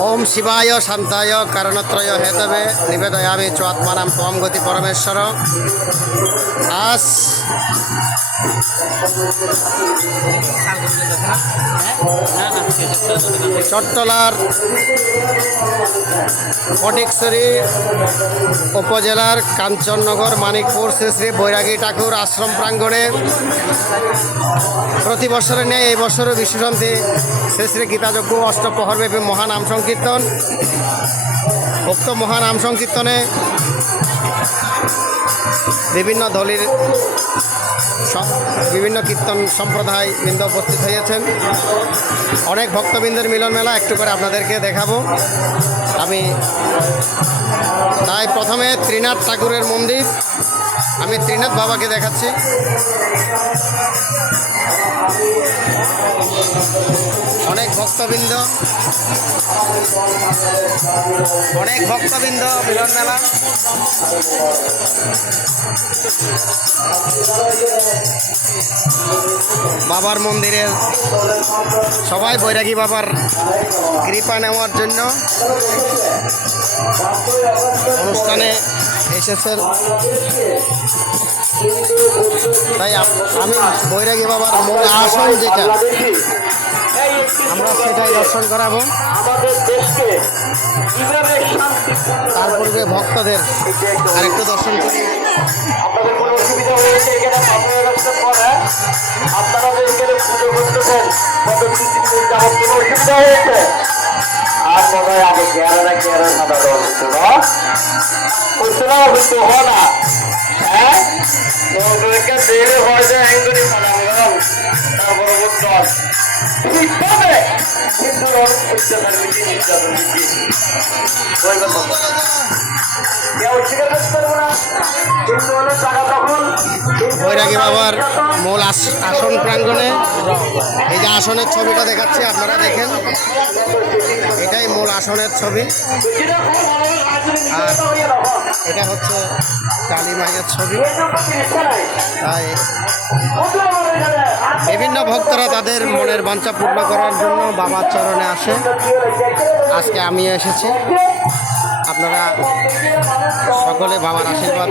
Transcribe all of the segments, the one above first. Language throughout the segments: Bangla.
ओम शिवाय शांताय कारणत्रय हेतवे निवेदयामि स्वात्मानं त्वं गति परमेश्वर। आज চট্টলার ফটিকছড়ি উপজেলার কাঞ্চননগর মানিকপুর শ্রী শ্রী বৈরাগী ঠাকুর আশ্রম প্রাঙ্গণে প্রতি বছরের ন্যায় এই বছরও বিশ্বশান্তি শ্রী শ্রী গীতাযজ্ঞ অষ্টপ্রহরব্যাপী মহানাম সংকীর্তন। উক্ত মহানাম সংকীর্তনে বিভিন্ন দলের বিভিন্ন কীর্তন সম্প্রদায় বৃন্দ উপস্থিত হয়েছেন। অনেক ভক্তবৃন্দের মিলন মেলা একটু করে আপনাদেরকে দেখাবো। আমি তাই প্রথমে ত্রিনাথ ঠাকুরের মন্দির, আমি ত্রিনাথ বাবাকে দেখাচ্ছি। অনেক ভক্তবৃন্দ মিলন মেলা। বাবার মন্দিরের সবাই বৈরাগী বাবার কৃপা নেওয়ার জন্য অনুষ্ঠানে এসেছেন। তাই আমি বৈরাগী বাবার মূল আসন যেটা আমরা সেটাই দর্শন করাবো। তার পূর্বে ভক্তদের আরেকটু দর্শন করি। আপনাদের কোনো অসুবিধা হয়েছে এখানে আপনারা এখানে পুজো করতেছেন কত অসুবিধা হয়েছে আর মনে হয় আগে কেয়ারা সাদা হতো না হ্যাঁ ওদেরকে দেরি হয়ে যায় এঙ্গুলি মানাম তারপরে উত্তর ঠিকভাবে কিন্তু অত্যাচার মিটি নির্যাতন মিটি বৈরাগী বাবার মূল আসন প্রাঙ্গণে এই যে আসনের ছবিটা দেখাচ্ছি আপনারা দেখেন, এটাই মূল আসনের ছবি। আর এটা হচ্ছে কালী মায়ের ছবি। তাই বিভিন্ন ভক্তরা তাদের মনের বাঞ্ছা পূর্ণ করার জন্য বাবার চরণে আসে। আজকে আমি এসেছি। আপনারা সকলে বাবার আশীর্বাদ,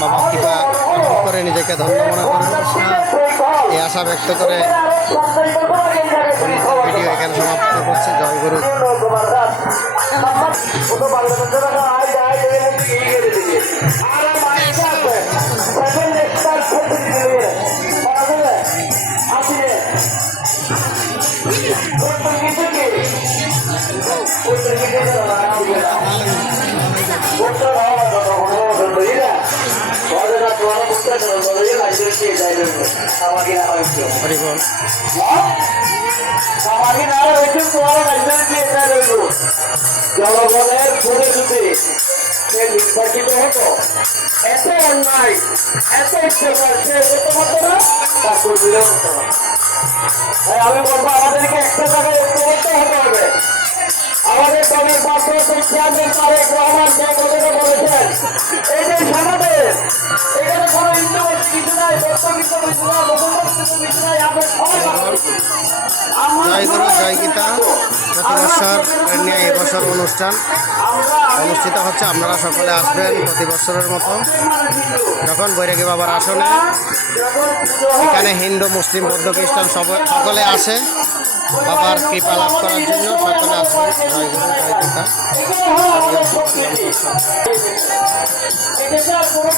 বাবার কৃপা গ্রহণ করে নিজেকে ধন্য মনে করেন, এই আশা ব্যক্ত করে ভিডিও এখানে সমাপ্ত করছি। জয় গুরু। জনগণের ঘুরে ঘুরে সে নির্বাচিত হতো, এত অন্যায় এত ইচ্ছাকার সে হতে হতো না, তার কর্মীরাও হতো না। তাই আমি বলবো আমাদেরকে একটা জায়গায় ঐক্যবদ্ধ হতে হবে। আমাদের দলের ভারপ্রাপ্ত চেয়ারম্যান তারেক রহমান যে কথাটা বলেছেন, এই যে সমাজের এখানে কোনো ইন্টারেস্ট কিছু নাই, দত্তগীত কিছু না, মুসলমান কিছু নাই, আমরা সবাই জয় গুরু জয় গীতা। প্রতি বছর নিয়ে এবছর অনুষ্ঠান অনুষ্ঠিত হচ্ছে। আপনারা সকলে আসবেন প্রতি বছরের মতো। যখন বৈরাগী বাবার আসনে এখানে হিন্দু মুসলিম বৌদ্ধ খ্রিস্টান সকলে আসে বাবার কৃপা লাভ করার জন্য। সকলে আসবেন। জয় গুরু জয় গীতা।